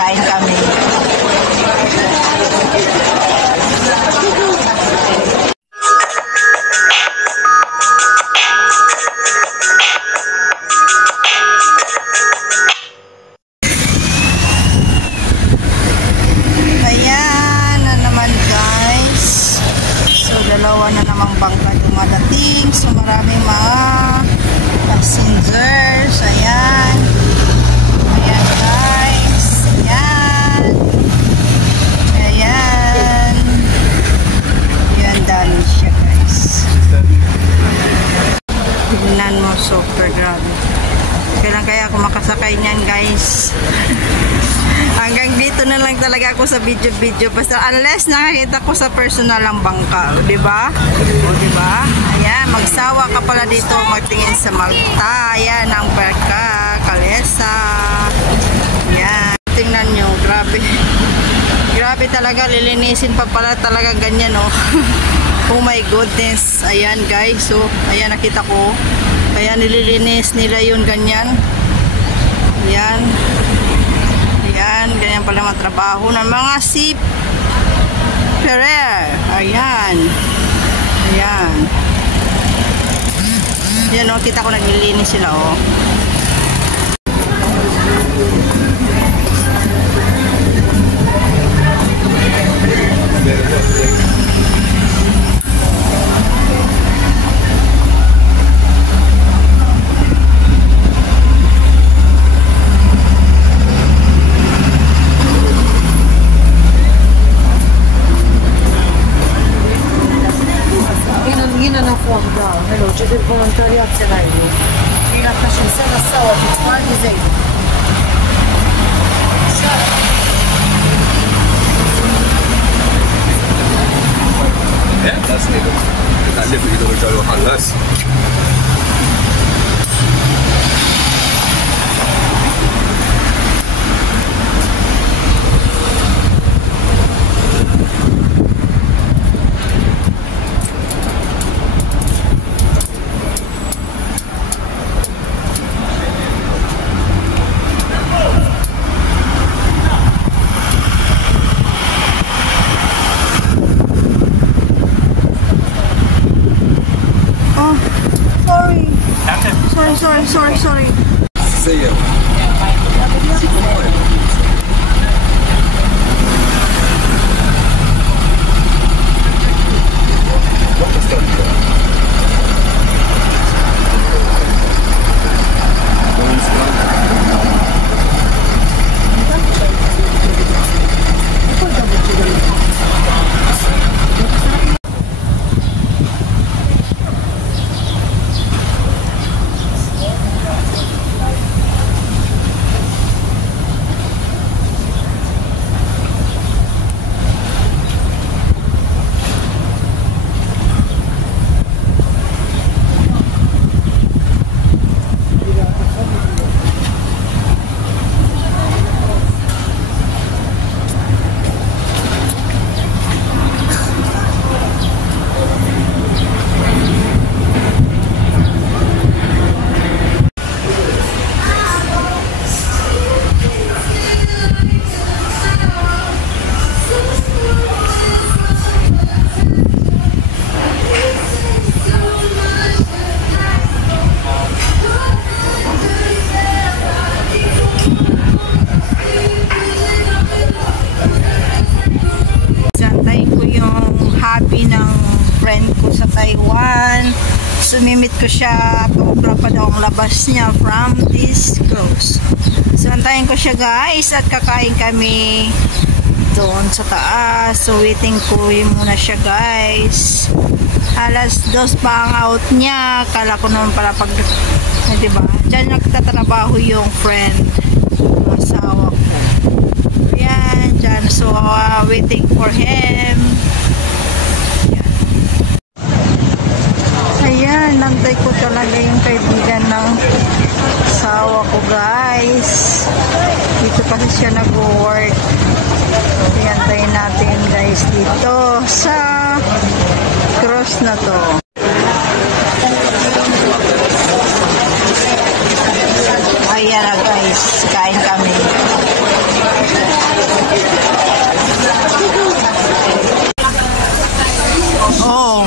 kain kami. Dalawa na namang bangka dumadating. So maraming mga passengers. Ayan. Ayan guys. Ayan. Ayan. Ayan, dami siya guys. Tignan mo, super grabe. Kailan kaya ako makasakay niyan guys? Hanggang dito na lang talaga ako sa video-video. Basta unless nakakita ko sa personal ang bangka. O, diba? O, diba? Ayan, magsawa ka pala dito magtingin sa Malta. Ayan, ang barka, Calesa. Ayan. Tingnan nyo, grabe. Grabe talaga, lilinisin pa pala talaga ganyan, oh. Oh my goodness. Ayan, guys. So, ayan, nakita ko. Kaya nililinis nila yun ganyan. Ayan. Ayan, ganyan pala mga trabaho ng mga seafarer. Ayan. Ayan. Ayan, oh, kita ko naglilinis sila, oh. Hello, c'è del volontariato se l'hai lì. Mi la faccio in sala sawa, ti fai disegno. Ja, das nicht. Alle wieder wieder خلاص. Sorry. See you. Taiwan. Sumimit ko siya. Pumupra pa daw ang labas niya from this close. So, antayin ko siya guys at kakain kami doon sa taas. So, waiting ko muna siya guys. Alas 2 pa ang out niya. Kala ko naman pala pag, diba? Diyan nagtatrabaho yung friend. Asawa ko. Yan, dyan. So, waiting for him. Ayan, nantay ko talaga yung kaibigan ng asawa ko guys. Dito kasi siya nag-work. Iantayin natin guys dito sa cross na to. Ayan na guys, kain kami. Oh.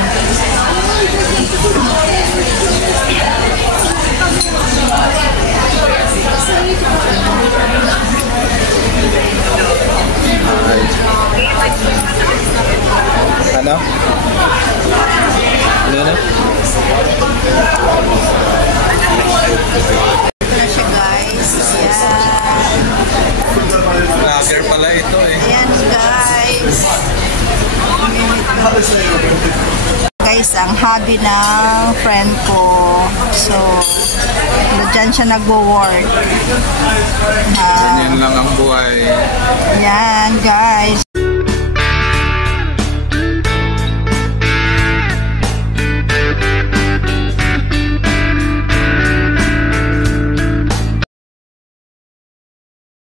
Ano? Ano na? Ito na siya guys. Ayan. Vlogger pala ito eh. Ayan guys. Guys, ang hobby ng friend ko. So, dyan siya nagwo-work. Yan lang ang buhay. Ayan guys.